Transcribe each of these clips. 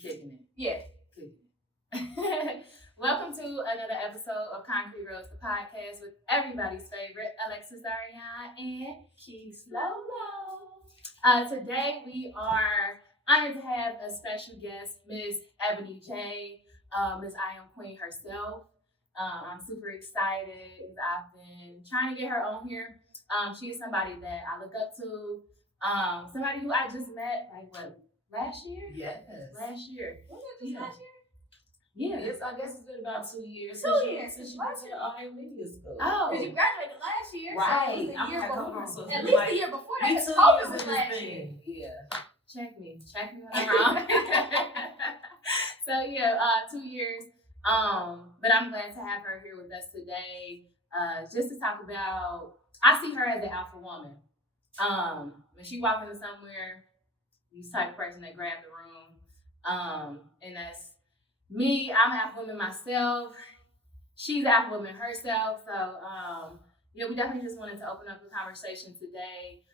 kicking it. Yeah. Kicking it. Welcome to another episode of Concrete Rose, the podcast with everybody's favorite Alexis Darian and Keys Lolo. Today we are honored to have a special guest, Miss Ebony J, Miss I Am Queen herself. I'm super excited. I've been trying to get her on here. She is somebody that I look up to. Somebody who I just met, last year? Yes. Last year. Was it just last year? Yeah. Yes, I guess it's been about 2 years. Since you went to the audio media school. Oh. Because you graduated last year. Right. So the year before. So At least the year before that, because COVID was last year. Yeah. Check me when I'm wrong. So yeah, 2 years. But I'm glad to have her here with us today, just to talk about. I see her as an alpha woman. When she walks into somewhere, you type of person that grab the room. And that's me. I'm an alpha woman myself. She's an alpha woman herself. So yeah, we definitely just wanted to open up the conversation today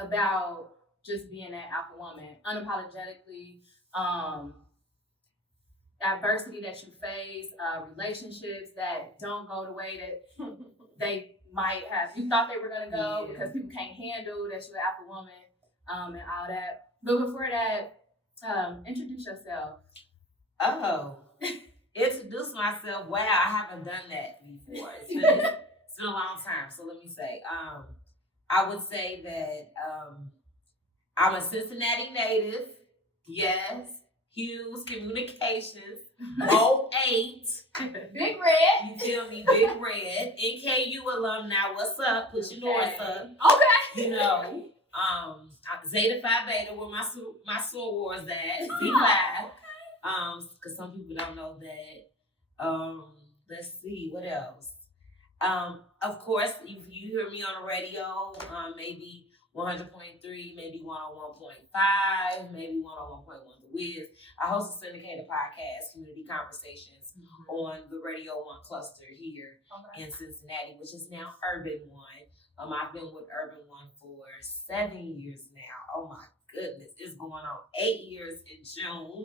about just being that alpha woman, unapologetically. Adversity that you face, relationships that don't go the way that they might have. You thought they were gonna go because people can't handle that you're an alpha woman, and all that. But before that, introduce yourself. Oh, introduce myself. Wow, I haven't done that before. It's been a long time. So let me say, I would say that I'm a Cincinnati native. Yes. Hughes Communications, 08. Big Red. You feel me? Big Red. NKU alumni, what's up? Put your north up. Okay. You know, Zeta Phi Beta, where my sorors at. Z5. Because some people don't know that. Let's see, what else? Of course, if you hear me on the radio, maybe 100.3, maybe 101.5, maybe 101.1 The Wiz. I host a syndicated podcast, Community Conversations, on the Radio 1 cluster here in Cincinnati, which is now Urban One. I've been with Urban One for 7 years now. Oh my goodness, it's going on 8 years in June.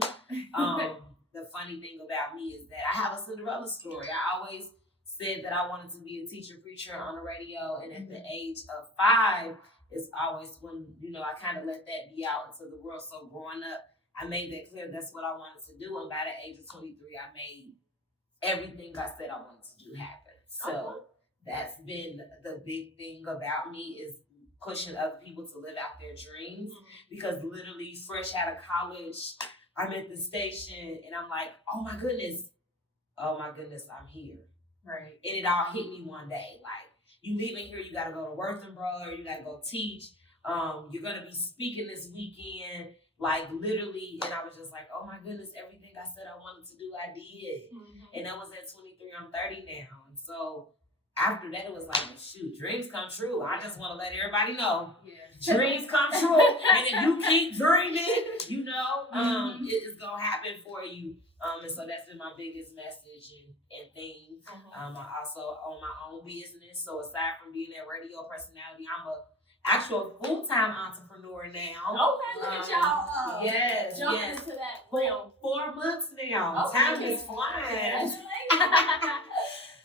The funny thing about me is that I have a Cinderella story. I always said that I wanted to be a teacher preacher on the radio, and at the age of 5, it's always when, I kind of let that be out into the world. So growing up, I made that clear. That's what I wanted to do. And by the age of 23, I made everything I said I wanted to do happen. So that's been the big thing about me, is pushing other people to live out their dreams. Because literally fresh out of college, I'm at the station and I'm like, oh my goodness, I'm here. Right. And it all hit me one day. Like, you leaving here, you got to go to Worthenbro, you got to go teach. You're going to be speaking this weekend, like literally. And I was just like, oh my goodness, everything I said I wanted to do, I did. And that was at 23, I'm 30 now. And so after that, it was like, well, shoot, dreams come true. I just want to let everybody know, dreams come true. And if you keep dreaming, it's going to happen for you. And so that's been my biggest message and thing. I also own my own business. So aside from being a radio personality, I'm a actual full-time entrepreneur now. Okay, look at y'all. Jumping into that realm. 4 months now. Okay. Time is flying.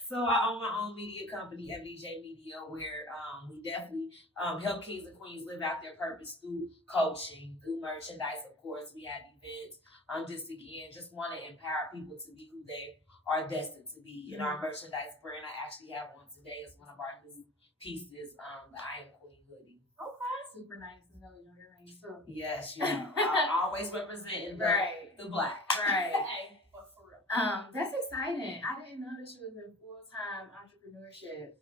So I own my own media company, Ebony J Media, where we definitely help kings and queens live out their purpose through coaching, through merchandise. Of course, we have events. Just want to empower people to be who they are destined to be. In our merchandise brand, I actually have one today. It's one of our new pieces, the I Am Queen hoodie. Okay. Super nice to know your earrings too. Yes, I'm always representing the Black. Right. But for real. That's exciting. I didn't know that she was in full-time entrepreneurship.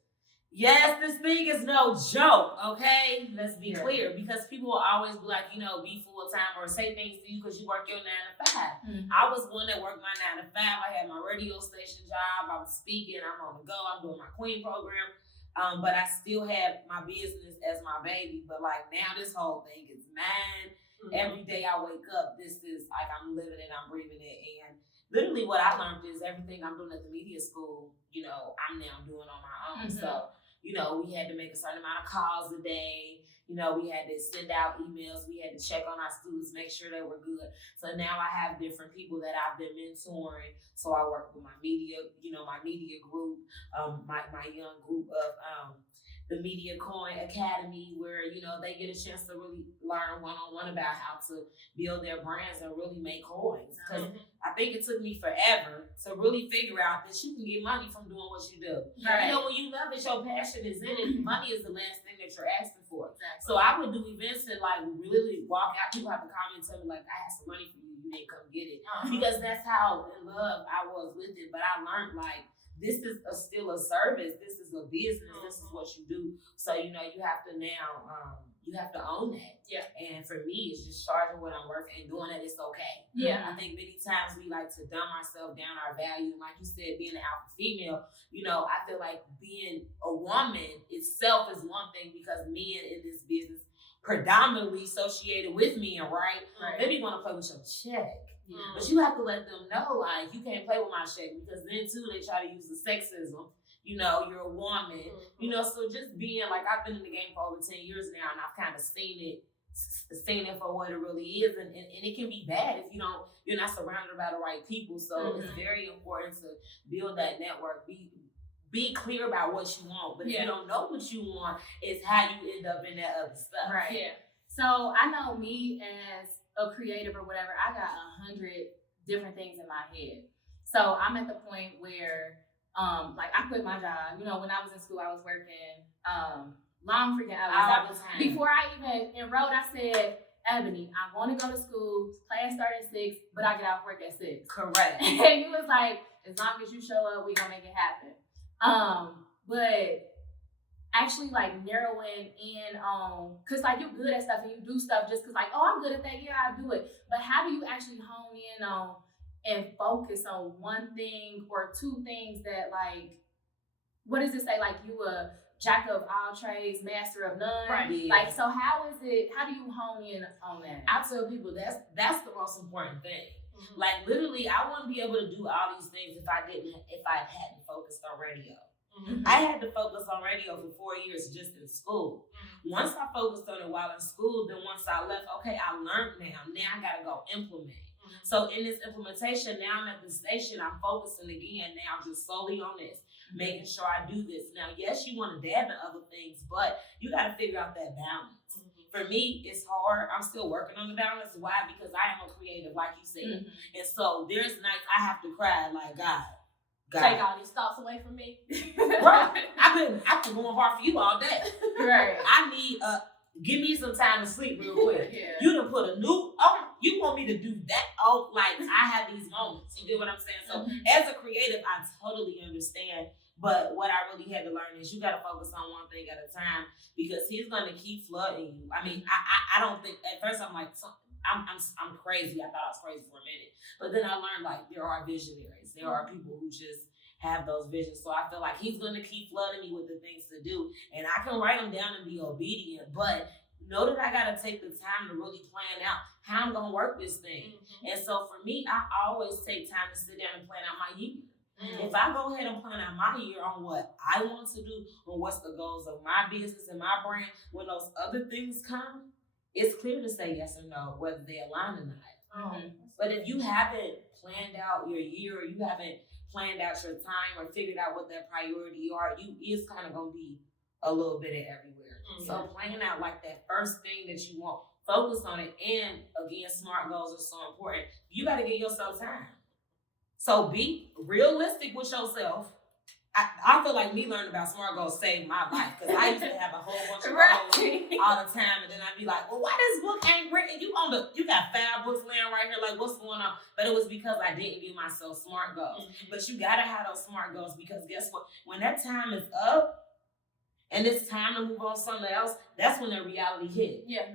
Yes, this thing is no joke, okay? Let's be clear, because people will always be like, be full-time or say things to you because you work your 9 to 5. I was one that worked my 9 to 5. I had my radio station job. I was speaking. I'm on the go. I'm doing my Queen program. But I still have my business as my baby. But like now this whole thing is mine. Every day I wake up, this is like I'm living it, I'm breathing it. And literally what I learned is everything I'm doing at the media school, I'm now doing on my own. So, we had to make a certain amount of calls a day. we had to send out emails. We had to check on our students, make sure they were good. So now I have different people that I've been mentoring. So I work with my media group, my young group of the Media Coin Academy, where, they get a chance to really learn one-on-one about how to build their brands and really make coins. Because I think it took me forever to really figure out that you can get money from doing what you do. Right. When you love it, your passion is in it. Money is the last thing that you're asking for. Exactly. So I would do events and really walk out. People have to comment and tell me I have some money for you. You didn't come get it. Because that's how in love I was with it. But I learned this is still a service. This is a business. This is what you do. So, you have to now, you have to own that. Yeah. And for me, it's just charging what I'm worth and doing it. It's okay. Yeah. I think many times we like to dumb ourselves down, our value. Like you said, being an alpha female, I feel like being a woman itself is one thing, because men in this business predominantly associated with men, right? They be want to play with your check. Yeah. But you have to let them know, you can't play with my check, because then too they try to use the sexism. You're a woman. So just being I've been in the game for over 10 years now, and I've kind of seen it for what it really is, and it can be bad if you're not surrounded by the right people. So it's very important to build that network. Be clear about what you want, but if you don't know what you want, it's how you end up in that other stuff. Right. Yeah. So I know me as a creative or whatever, I got 100 different things in my head. So I'm at the point where, I quit my job. When I was in school, I was working long freaking hours. Before I even enrolled, I said, Ebony, I want to go to school. Class started at 6, but I get out of work at 6. Correct. And he was like, as long as you show up, we gonna make it happen. But actually narrowing in on, because you're good at stuff and you do stuff just because I'm good at that, I do it. But how do you actually hone in on and focus on one thing or two things that what does it say? You a jack of all trades, master of none. Right. Yeah. So how do you hone in on that? I tell people that's the most important thing. Literally, I wouldn't be able to do all these things if I hadn't focused on radio. I had to focus on radio for 4 years just in school. Once I focused on it while in school, then once I left, okay, I learned now. Now I gotta go implement. So in this implementation, now I'm at the station, I'm focusing again now just solely on this, making sure I do this. Now, yes, you want to dab in other things, but you gotta figure out that balance. For me, it's hard. I'm still working on the balance. Why? Because I am a creative, like you said. And so there's nights I have to cry God. Take all these thoughts away from me. Right. I've been going hard for you all day. Right. I need give me some time to sleep real quick. Yeah. You done put a new you want me to do that? I have these moments. You get what I'm saying? So as a creative, I totally understand. But what I really had to learn is you got to focus on one thing at a time, because he's going to keep flooding you. I mean, I don't think, at first I'm I'm crazy. I thought I was crazy for a minute. But then I learned there are visionaries. There are people who just have those visions. So I feel like he's going to keep flooding me with the things to do. And I can write them down and be obedient, but know that I got to take the time to really plan out how I'm going to work this thing. And so for me, I always take time to sit down and plan out my year. If I go ahead and plan out my year on what I want to do, on what's the goals of my business and my brand, when those other things come, it's clear to say yes or no, whether they align or not. But if you haven't planned out your year, or you haven't planned out your time or figured out what that priority are, it's kind of going to be a little bit of everywhere. So planning out that first thing that you want, focus on it. And again, SMART goals are so important. You got to give yourself time. So be realistic with yourself. I feel like me learning about SMART goals saved my life, because I used to have a whole bunch of goals all the time, and then I'd be like, well, why this book ain't written? You got 5 books laying right here, what's going on? But it was because I didn't give myself SMART goals. But you gotta have those SMART goals, because guess what? When that time is up and it's time to move on to something else, that's when the reality hit. Yeah.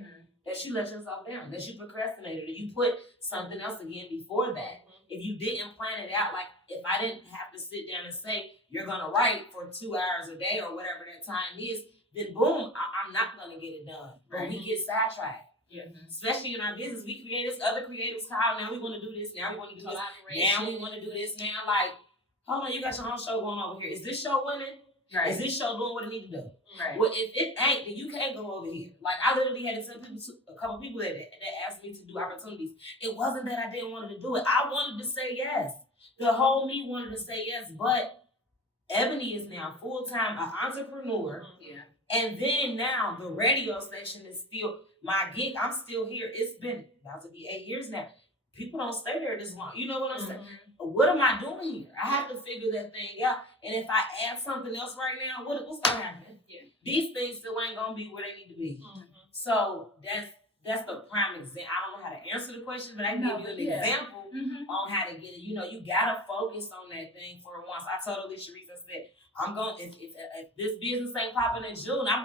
That you let yourself down, that you procrastinated, or you put something else again before that. If you didn't plan it out, if I didn't have to sit down and say, you're going to write for 2 hours a day or whatever that time is, then boom, I'm not going to get it done. But we get sidetracked. Especially in our business, we create other creatives call, now we want to do this, now we want to do this, now we want to do this, now hold on, you got your own show going over here. Is this show winning? Right. Is this show doing what it needs to do? Right. Well, if it ain't, then you can't go over here. Like, I literally had to tell a couple people that asked me to do opportunities. It wasn't that I didn't want to do it. I wanted to say yes. The whole me wanted to say yes, but Ebony is now full-time an entrepreneur. Yeah. And then now the radio station is still my gig. I'm still here. It's been about to be 8 years now. People don't stay there this long. You know what I'm saying? What am I doing here? I have to figure that thing out. And if I add something else right now, what's gonna happen? Yeah. These things still ain't gonna be where they need to be. So that's the prime example. I don't know how to answer the question, but I can give you an example on how to get it. You know, you gotta focus on that thing for once. I told Alicia Reese, I said, I'm going, if this business ain't popping in June, I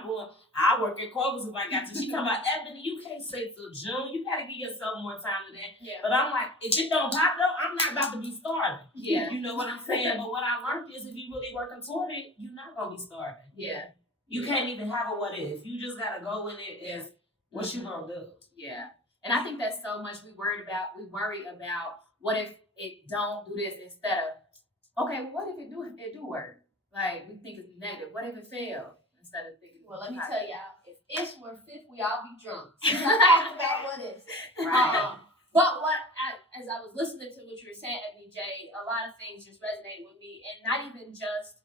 work at Kroger's if I got to. She talking about, Ebony, you can't say till June. You gotta give yourself more time than that. Yeah. But I'm like, if it don't pop though, I'm not about to be starving. Yeah. You know what I'm saying? But what I learned is if you really working toward it, you're not gonna be starving. Yeah. You can't even have a what if. You just gotta go in it as what you gonna do. Yeah. And I think that's so much we worry about what if it don't do this instead of, okay, well, what if it do work? Like, we think it's negative. What if it failed? Instead of thinking, well, let me tell y'all, if ifs were fifth, we all be drunk. Talk about what is. Right. But as I was listening to what you were saying, Ebony J, a lot of things just resonated with me, and not even just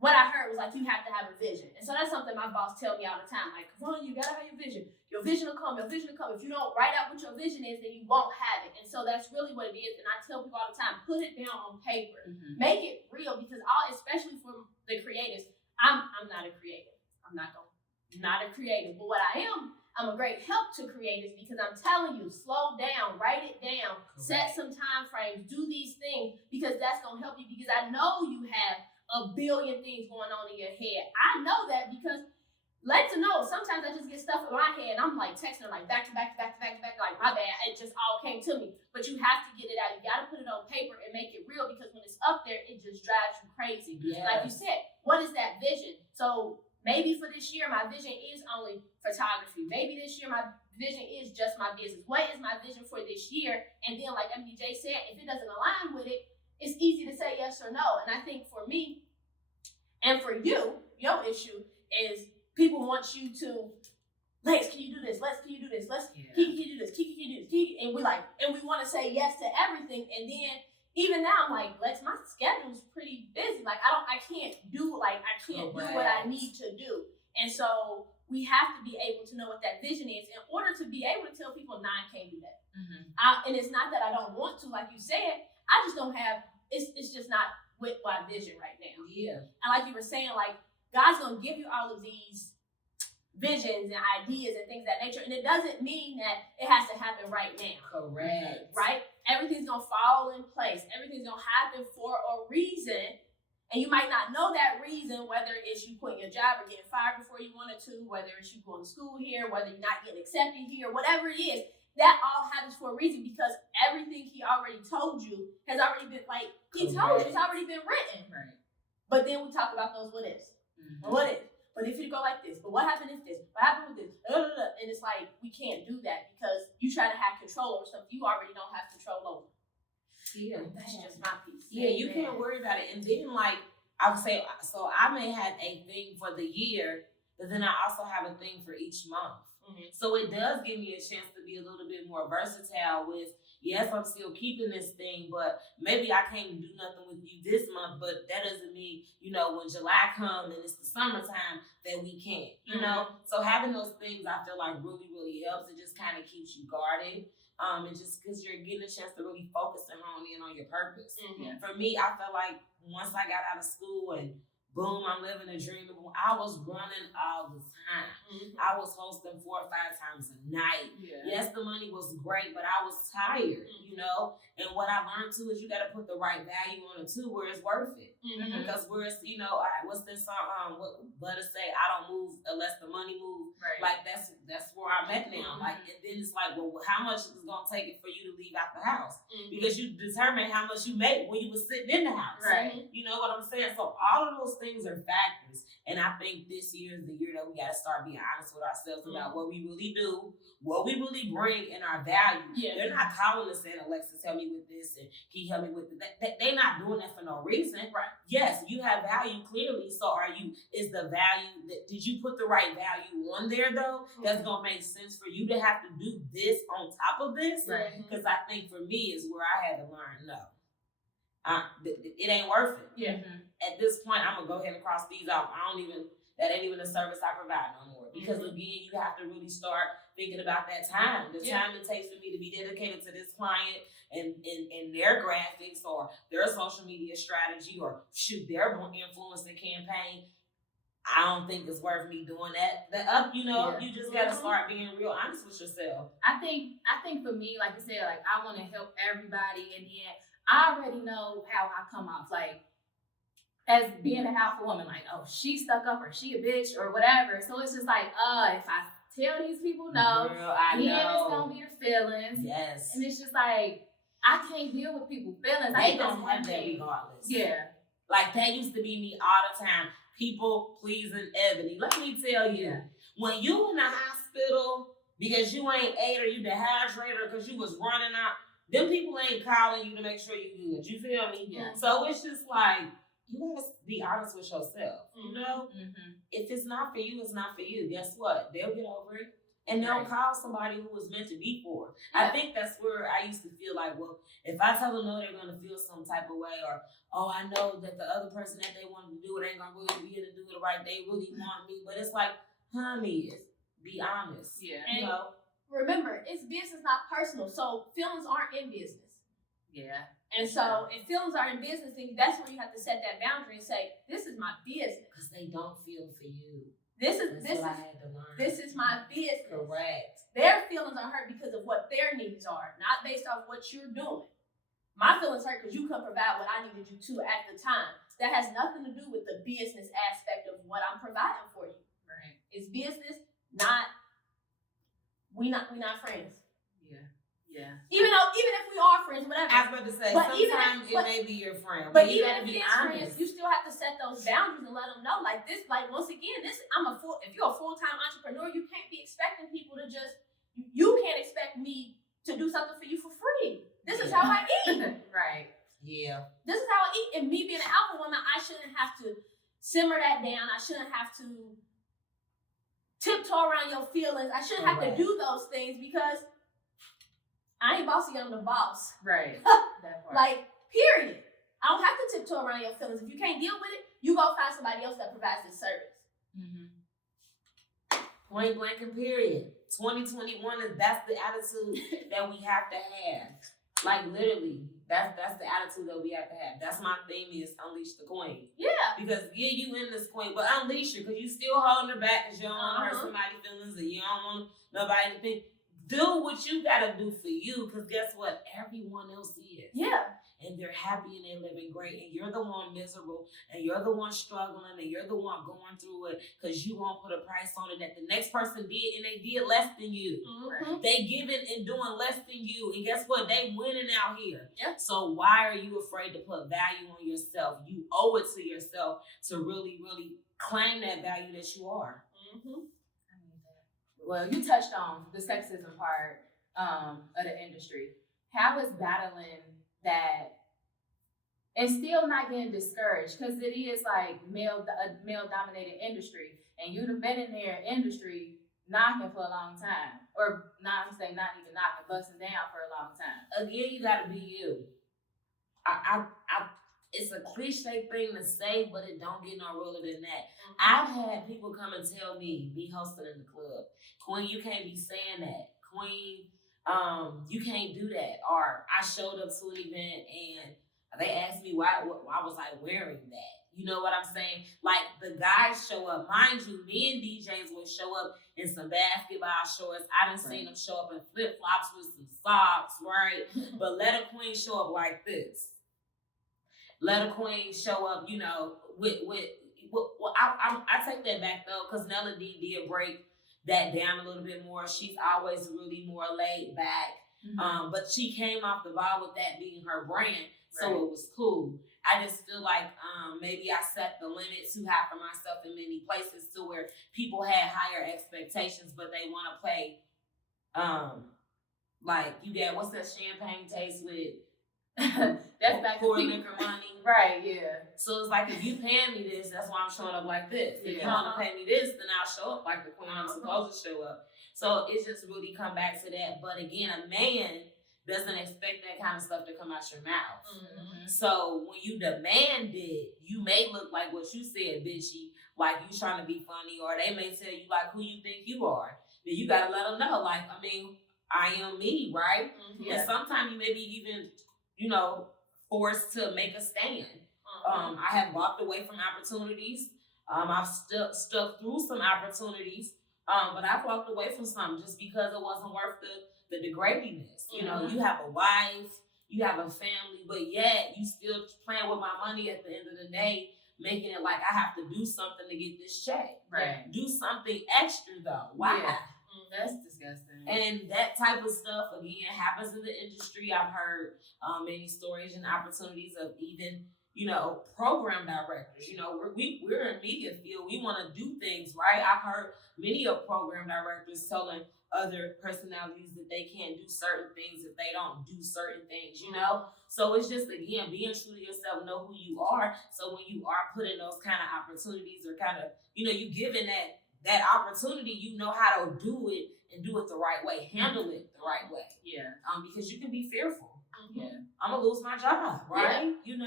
what I heard was like, you have to have a vision. And so that's something my boss tell me all the time. Like, come on, you gotta have your vision. Your vision will come, your vision will come. If you don't write out what your vision is, then you won't have it. And so that's really what it is. And I tell people all the time, put it down on paper. Make it real, because especially for the creatives, I'm not a creative. Not a creative. But what I'm a great help to creatives, because I'm telling you, slow down, write it down, set some time frames, do these things, because that's gonna help you, because I know you have a billion things going on in your head. I know that because let to know, sometimes I just get stuff in my head and I'm like texting them like back to back, like my bad, it just all came to me. But you have to get it out. You gotta put it on paper and make it real, because when it's up there, it just drives you crazy. Yes. Like you said, what is that vision? So maybe for this year, my vision is only photography. Maybe this year, my vision is just my business. What is my vision for this year? And then like Ebony J said, if it doesn't align with it, it's easy to say yes or no. And I think for me and for you, your issue is people want you to, Lex, can you do this? Lex, can you do this? Kiki, can you do this? Kiki, can you do this? Kiki, and we want to say yes to everything. And then even now I'm like, Lex, my schedule's pretty busy. Like I can't do what I need to do. And so we have to be able to know what that vision is in order to be able to tell people, nah, I can't do that. And it's not that I don't want to, like you said, I just don't have, it's just not with my vision right now. Yeah. And like you were saying, like, God's gonna give you all of these visions and ideas and things of that nature. And it doesn't mean that it has to happen right now. Correct. Right? Everything's gonna fall in place. Everything's gonna happen for a reason. And you might not know that reason, whether it's you quitting your job or getting fired before you wanted to, whether it's you going to school here, whether you're not getting accepted here, whatever it is. That all happens for a reason, because everything he already told you has already been, like, he told you, it's already been written. Right. But then we talk about those what ifs. What if? But if you go like this, but what happened if this? What happened with this? And it's like, we can't do that because you try to have control over something you already don't have control over. Yeah. That's just my piece. Yeah, you can't worry about it. And then, like, I would say, so I may have a thing for the year, but then I also have a thing for each month. So it does give me a chance to be a little bit more versatile with, yes, I'm still keeping this thing, but maybe I can't do nothing with you this month, but that doesn't mean, when July comes and it's the summertime that we can't, you know? So having those things, I feel like really, really helps. It just kind of keeps you guarded. And just because you're getting a chance to really focus and hone in on your purpose. For me, I felt like once I got out of school and boom, I'm living a dream. I was running all the time. I was hosting 4 or 5 times a night. Yeah. Yes, the money was great, but I was tired, And what I learned too is you got to put the right value on it too, where it's worth it. Because where it's, all right, what's this song? What Butter say? I don't move unless the money moves. Right. Like that's where I'm at now. Like, and then it's like, well, how much is it gonna take it for you to leave out the house? Because you determine how much you make when you were sitting in the house. Right. You know what I'm saying? So all of those things are factors. happens. And I think this year is the year that we got to start being honest with ourselves about what we really do, what we really bring, and our value. Yeah. They're not calling us saying, Alexis, help me with this, and can you help me with that? They're not doing that for no reason. Right. Yes, you have value clearly. So is the value, did you put the right value on there though? That's going to make sense for you to have to do this on top of this? Right. Because I think for me is where I had to learn, no. It ain't worth it. Yeah. At this point, I'm gonna go ahead and cross these off. That ain't even a service I provide no more. Because again, you have to really start thinking about that time. The time it takes for me to be dedicated to this client and their graphics or their social media strategy or shoot their influencing campaign. I don't think it's worth me doing that. You just gotta start being real honest with yourself. I think for me, like you said, like I want to help everybody, and then I already know how I come off, like as being an alpha woman, like, oh, she stuck up or she a bitch or whatever. So it's just like, if I tell these people no, Girl, I then know. it's gonna be their feelings. Yes. And it's just like I can't deal with people's feelings. They don't have that regardless. Yeah. Like that used to be me all the time. People pleasing Ebony. Let me tell you, when you in the hospital because you ain't ate or you dehydrated or because you was running out, them people ain't calling you to make sure you good. You feel me? Yeah. So it's just like, you gotta be honest with yourself. You know? If it's not for you, it's not for you. Guess what? They'll get over it. And they'll call somebody who was meant to be for. I think that's where I used to feel like, well, if I tell them no, they're gonna feel some type of way, or I know that the other person that they wanted to do it ain't gonna really be able to do it right. They really want me. But it's like, honey, be honest. Yeah. And you know? remember, it's business, not personal. So feelings aren't in business. Yeah. And so if feelings are in business, then that's when you have to set that boundary and say, this is my business. Because they don't feel for you. This what I had to learn. This is my business. Correct. Their feelings are hurt because of what their needs are, not based off what you're doing. My feelings hurt because you couldn't provide what I needed you to at the time. That has nothing to do with the business aspect of what I'm providing for you. Right. It's business, not we not friends. Yeah. Yeah. Even if we are friends, whatever. I was about to say, sometimes it may be your friend, but you even gotta if be it's honest. friends, you still have to set those boundaries and let them know. Like this, like once again, if you're a full-time entrepreneur, you can't be expecting people to you can't expect me to do something for you for free. This is how I eat. Right. Yeah. This is how I eat. And me being an alpha woman, I shouldn't have to simmer that down. I shouldn't have to tiptoe around your feelings. I shouldn't have to do those things because I ain't bossy, I'm the boss. Right. That part. Like, period. I don't have to tiptoe around your feelings. If you can't deal with it, you go find somebody else that provides this service. Point blank and period. 2021 that's the attitude that we have to have. Like literally, that's the attitude that we have to have. That's my theme is unleash the queen. Yeah. Because you in this queen, but unleash her because you still holding her back because you don't want to hurt somebody's feelings and you don't want nobody to think. Do what you gotta do for you, because guess what? Everyone else is. Yeah. And they're happy and they're living great, and you're the one miserable, and you're the one struggling, and you're the one going through it because you won't put a price on it that the next person did, and they did less than you. They giving and doing less than you, and guess what? They winning out here. Yep. So why are you afraid to put value on yourself? You owe it to yourself to really, really claim that value that you are. Well, you touched on the sexism part of the industry. How is battling that and still not getting discouraged? Because it is like a male-dominated industry, and you've been in their industry knocking for a long time. Or not even knocking, busting down for a long time. Again, you gotta be you. It's a cliche thing to say, but it don't get no realer than that. I've had people come and tell me hosting in the club, Queen, you can't be saying that. Queen, you can't do that. Or I showed up to an event and they asked me why was I wearing that. You know what I'm saying? Like the guys show up. Mind you, me and DJs will show up in some basketball shorts. I done seen them show up in flip-flops with some socks, right? But let a queen show up like this. Let a queen show up, I take that back though, because Nella D did break that down a little bit more. She's always really more laid back. But she came off the ball with that being her brand, so it was cool. I just feel like maybe I set the limit too high for myself in many places to where people had higher expectations, but they want to play like you got what's that champagne taste with that's back poor to liquor money. Right, yeah. So it's like if you paying me this, that's why I'm showing up like this. If you Yeah. want to pay me this, then I'll show up like the queen I'm supposed to show up. So it's just really come back to that. But again, a man doesn't expect that kind of stuff to come out your mouth. Mm-hmm. So when you demand it, you may look like what you said, bitchy, like you trying to be funny, or they may tell you like who you think you are. Then you gotta let them know, like, I mean, I am me, right? Mm-hmm. And sometimes you may be even, forced to make a stand. I have walked away from opportunities. I've stuck through some opportunities, but I've walked away from some just because it wasn't worth the degradingness. Mm-hmm. You have a wife, you have a family, but yet you still playing with my money at the end of the day, making it like I have to do something to get this check. Right. Do something extra though. Why? Yeah. That's disgusting. And that type of stuff, again, happens in the industry. I've heard many stories and opportunities of even, program directors. We're in media field. We want to do things, right? I've heard many of program directors telling other personalities that they can't do certain things if they don't do certain things, So it's just, again, being true to yourself, know who you are. So when you are put in those kind of opportunities or kind of, you given that opportunity, you know how to do it and do it the right way, handle it the right way. Yeah. Because you can be fearful. Yeah. I'm gonna lose my job, right? Yeah.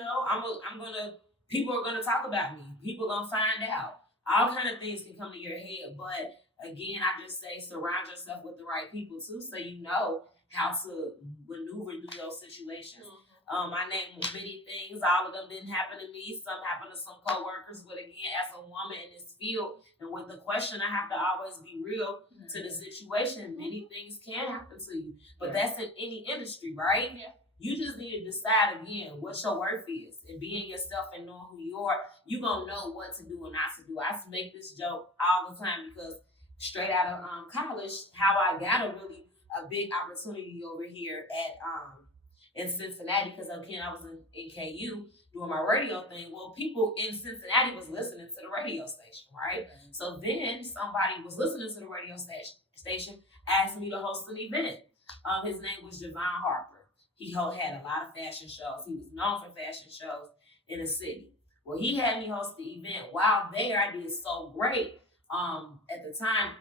People are gonna talk about me. People are gonna find out. All kind of things can come to your head, but again, I just say surround yourself with the right people too, so you know how to maneuver through those situations. I named many things. All of them didn't happen to me. Some happened to some coworkers. But again, as a woman in this field, and with the question, I have to always be real to the situation. Many things can happen to you, but that's in any industry, right? Yeah. You just need to decide again what your worth is, and being yourself and knowing who you are. You gonna know what to do and not to do. I make this joke all the time because straight out of college, how I got a big opportunity over here at in Cincinnati, because again I was in KU doing my radio thing. Well, people in Cincinnati was listening to the radio station, right? So then somebody was listening to the radio station asked me to host an event. His name was Javon Harper. He had a lot of fashion shows. He was known for fashion shows in the city. Well, he had me host the event. While there, I did so great. At the time,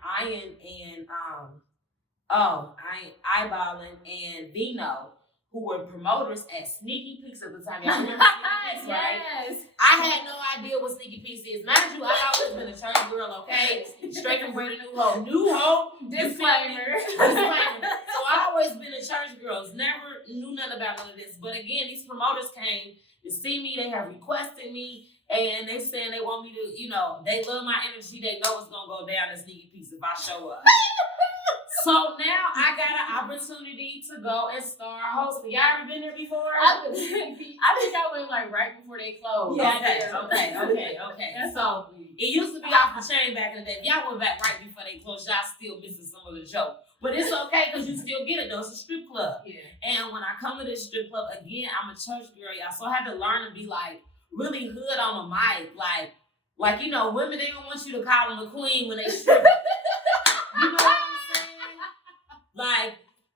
Eyeballing and Vino, who were promoters at Sneaky Peeks at the time. Y'all remember Sneaky Peeks, right? Yes. I had no idea what Sneaky Peeks is. Mind you, I've always been a church girl, okay? Straight from Brady New Hope. New Hope. Disclaimer. So I always been a church girl. Never knew nothing about none of this. But again, these promoters came to see me. They have requested me. And they saying they want me to, they love my energy. They know it's going to go down at Sneaky Peeks if I show up. So now I got an opportunity to go and start hosting. Y'all ever been there before? I think I went like right before they closed. Yeah, okay. So it used to be off the chain back in the day. If y'all went back right before they closed, y'all still missing some of the joke. But it's okay because you still get it though. It's a strip club. Yeah. And when I come to this strip club, again, I'm a church girl, y'all. So I had to learn to be like really hood on the mic. Like women, they don't want you to call them the queen when they strip. You know what I'm saying?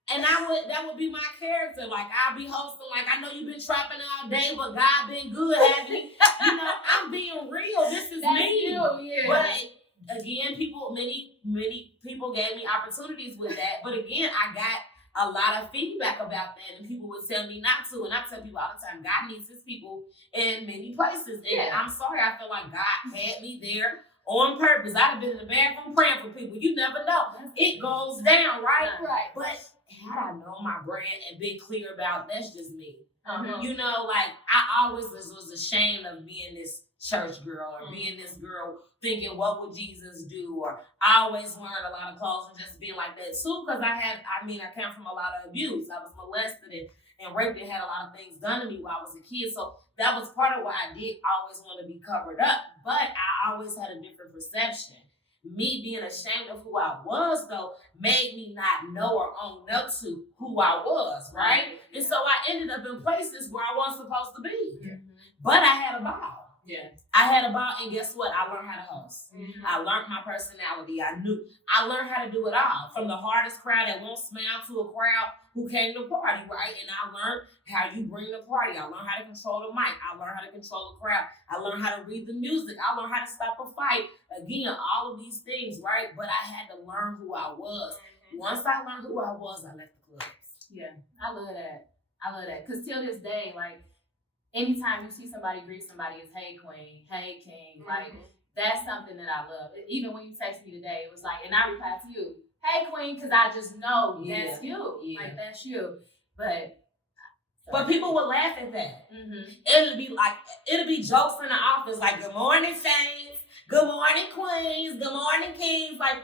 And that would be my character. Like, I'll be hosting, like, I know you've been trapping all day, but God been good, hasn't he? I'm being real. This is me. You, yeah. But again, many people gave me opportunities with that. But again, I got a lot of feedback about that, and people would tell me not to. And I tell people all the time, God needs his people in many places. And I'm sorry, I feel like God had me there on purpose. I'd have been in the bathroom praying for people. You never know. It goes down, right? Right. But had I known my brand and been clear about that's just me. Uh-huh. I always was ashamed of being this church girl or being this girl thinking, what would Jesus do? Or I always wearing a lot of clothes and just being like that too, because I came from a lot of abuse. I was molested and raped and had a lot of things done to me while I was a kid. So that was part of why I did always want to be covered up. But I always had a different perception. Me being ashamed of who I was, though, made me not know or own up to who I was, right? And so I ended up in places where I wasn't supposed to be. Mm-hmm. But I had a ball. Yeah. I had a ball, and guess what? I learned how to host. Mm-hmm. I learned my personality. I learned how to do it all. From the hardest crowd that won't smile to a crowd who came to party, right? And I learned how you bring the party. I learned how to control the mic. I learned how to control the crowd. I learned how to read the music. I learned how to stop a fight. Again, all of these things, right? But I had to learn who I was. Once I learned who I was, I left the clubs. Yeah, I love that. Because till this day, like, anytime you see somebody greet somebody as hey queen, hey king, like that's something that I love. Even when you text me today, it was like, and I replied to you, hey queen, because I just know that's you. Yeah. Like that's you. But people would laugh at that. It'll be jokes in the office like, good morning, saints, good morning, queens, good morning, kings. Like,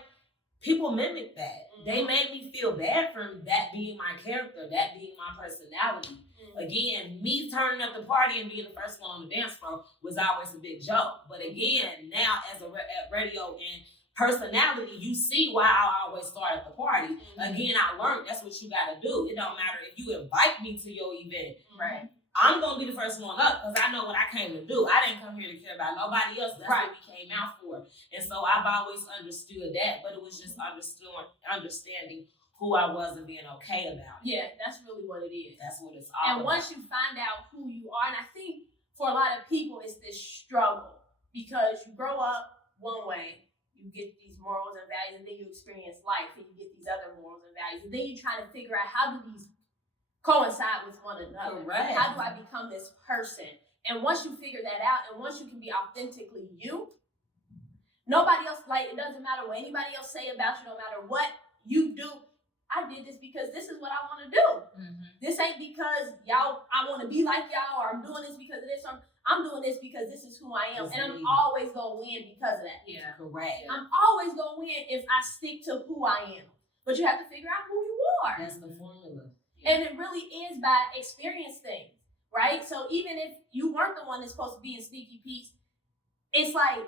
people mimic that. They made me feel bad for that being my character, that being my personality. Again, me turning up the party and being the first one on the dance floor was always a big joke. But again, now as a radio and personality, you see why I always start at the party. Again, I learned that's what you got to do. It don't matter if you invite me to your event. right. I'm going to be the first one up because I know what I came to do. I didn't come here to care about nobody else. That's what we came out for. And so I've always understood that, but it was just understanding who I was and being okay about it. Yeah, that's really what it is. That's what it's all And about. once you find out who you are, and I think for a lot of people, it's this struggle because you grow up one way, you get these morals and values, and then you experience life and you get these other morals and values. And then you try to figure out how do these coincide with one another. Correct. How do I become this person? And once you figure that out, and once you can be authentically you, nobody else, like, it doesn't matter what anybody else say about you, no matter what you do. I did this because this is what I want to do. This ain't because I want to be like y'all, or I'm doing this because of this. I'm doing this because this is who I am. And I'm always going to win because of that. Yeah. Correct. I'm always going to win if I stick to who I am. But you have to figure out who you are. That's the formula. And it really is by experience things, right? So even if you weren't the one that's supposed to be in Sneaky Pete's, it's like,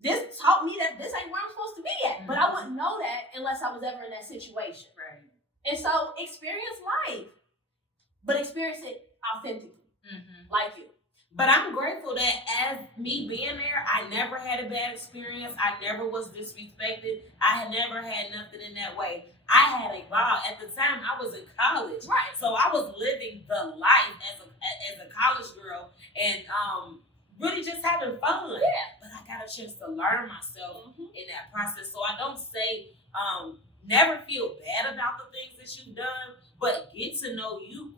this taught me that this ain't where I'm supposed to be at. But I wouldn't know that unless I was ever in that situation. Right. And so experience life, but experience it authentically, like you. But I'm grateful that as me being there, I never had a bad experience. I never was disrespected. I had never had nothing in that way. I had a ball. At the time, I was in college. Right. So I was living the life as a college girl and really just having fun. Yeah. But I got a chance to learn myself in that process. So I don't say never feel bad about the things that you've done, but get to know you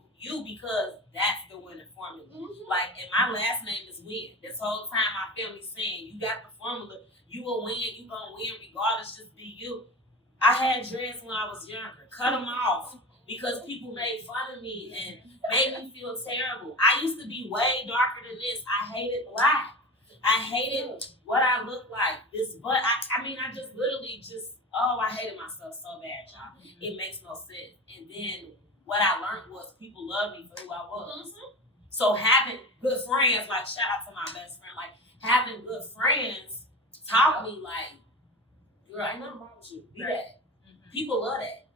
because that's the winning formula. Like, and my last name is Win. This whole time my family's saying, you got the formula, you will win, you gonna win regardless, just be you. I had dreads when I was younger, cut them off because people made fun of me and made me feel terrible. I used to be way darker than this. I hated black. I hated what I looked like. But I just literally I hated myself so bad, y'all. It makes no sense. And then what I learned was people loved me for who I was. So having good friends, like, shout out to my best friend, like, having good friends taught me, like, girl, ain't nothing wrong with you. Be that. People love that.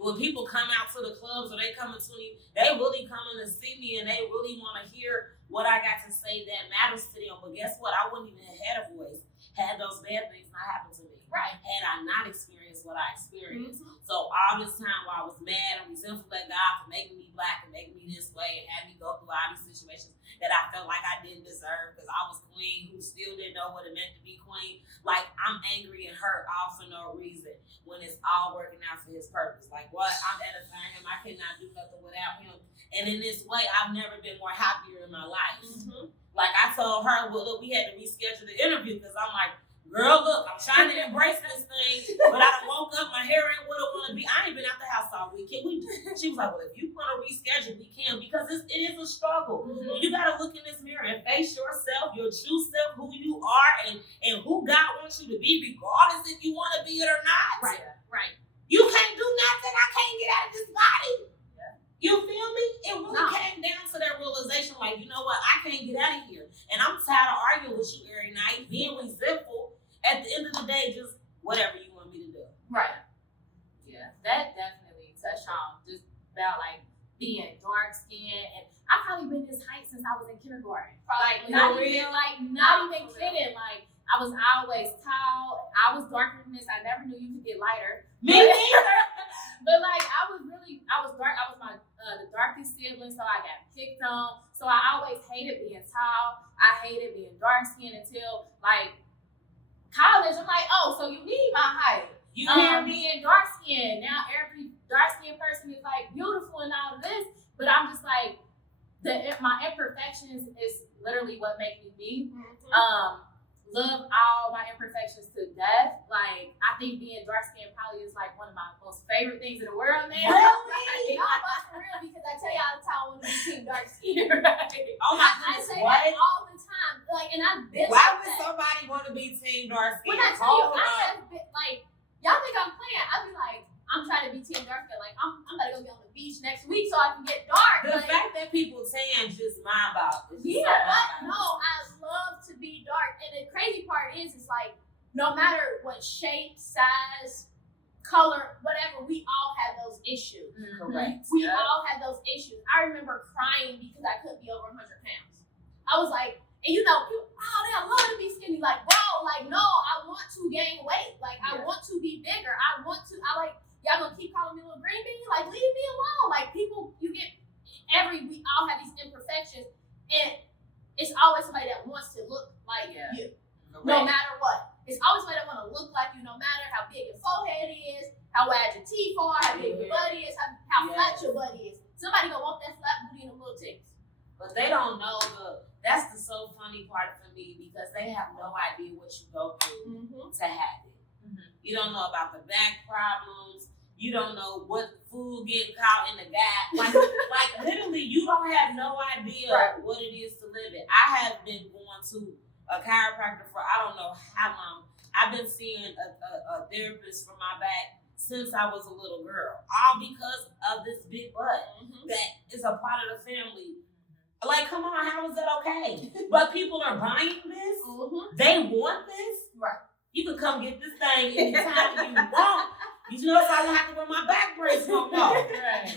When people come out to the clubs or they coming to me, they really coming to see me and they really want to hear what I got to say that matters to them. But guess what? I wouldn't even have had a voice had those bad things not happened to me. Right. Had I not experienced what I experienced. So all this time while I was mad and resentful at God for making me black and making me this way and had me go through all these situations that I felt like I didn't deserve because I was queen who still didn't know what it meant to be queen. Like, I'm angry and hurt all for no reason when it's all working out for his purpose. Like, what? I'm edifying him. I cannot do nothing without him. And in this way, I've never been more happier in my life. Like, I told her, well, look, we had to reschedule the interview because I'm like, girl, look, I'm trying to embrace this thing, but I done woke up, my hair ain't what I want to be. I ain't been out the house all week. Can we? She was like, well, if you want to reschedule, we can, because it is a struggle. You got to look in this mirror and face yourself, your true self, who you are, and who God wants you to be, regardless if you want to be it or not. Right. You can't do nothing. I can't get out of this body. You feel me? It really came down to that realization, like, you know what? I can't get out of here. And I'm tired of arguing with you every night, being resentful. At the end of the day, just whatever you want me to do. Right. Yeah, that definitely touched on just about like being dark skinned. And I've probably been this height since I was in kindergarten. Like, Not not even kidding. Like, I was always tall. I was darker than this. I never knew you could get lighter. Me neither. But like, I was dark. I was the darkest sibling, so I got picked on. So I always hated being tall. I hated being dark skinned until like college. I'm like, oh, so you need my height. You hear me? Being dark skinned. Now every dark skinned person is like beautiful and all of this. But I'm just like, my imperfections is literally what make me me. Love all my imperfections to death. Like, I think being dark skinned probably is like one of my most favorite things in the world now. Really? No, but for real, because I tell you all the time I want to be team dark skin. Right. Oh my I goodness, say what? that all the time. Like, and I've been Why like would that. somebody want to be team dark skin? When I tell you, Hold I up. have been like, y'all think I'm playing? I be like, I'm trying to be team dark skin. Like, I'm about to go be on the beach next week so I can get dark. The like, fact that people tan just mind boggles. yeah, but no, I love to be dark. And the crazy part is, it's like, no matter what shape, size, color, whatever, we all have those issues. Correct. We all have those issues. I remember crying because I couldn't be over 100 pounds. I was like, and you know, people, oh, they love to be skinny. Like, bro, like, no, I want to gain weight. Like, I want to be bigger. I like, y'all gonna keep calling me little green bean? Like, leave me alone. Like, people, we all have these imperfections. And it's always somebody that wants to look like you. Correct. No matter what. It's always somebody that want to look like you, no matter how big your forehead is, how wide your teeth are, how big your butt is, how flat your butt is. Somebody gonna want that flat booty and the little titties. But they don't know that's the so funny part for me, because they have no idea what you go through to have it. You don't know about the back problems. You don't know what food getting caught in the gap. Like literally, you don't have no idea what it is to live it. I have been going to a chiropractor for I don't know how long. I've been seeing a therapist for my back since I was a little girl, all because of this big butt that is a part of the family. Like, come on, how is that okay? But people are buying this. They want this. Right. You can come get this thing anytime you want. You know, so I don't have to wear my back brace no more. Right.